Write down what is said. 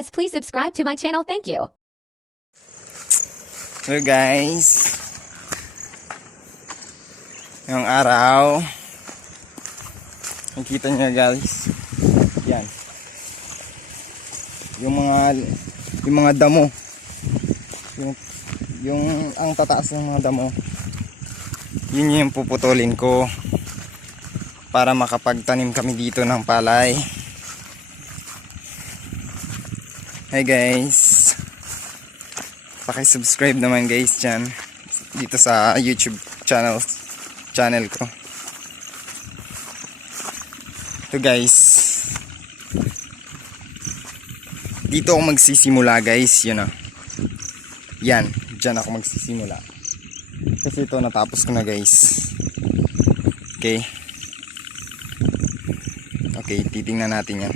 guys, please subscribe to my channel. Thank you. So guys, yung araw, nakikita nyo guys, yan, yung mga damo, yung ang tataas ng mga damo, yun yung puputulin ko para makapagtanim kami dito ng palay. Hi guys, paki-subscribe naman guys dyan dito sa YouTube channel ko. Ito guys, dito ako magsisimula guys, yun o. Yan, dyan ako magsisimula. Kasi ito natapos ko na guys. Okay. Okay, titingnan natin yan.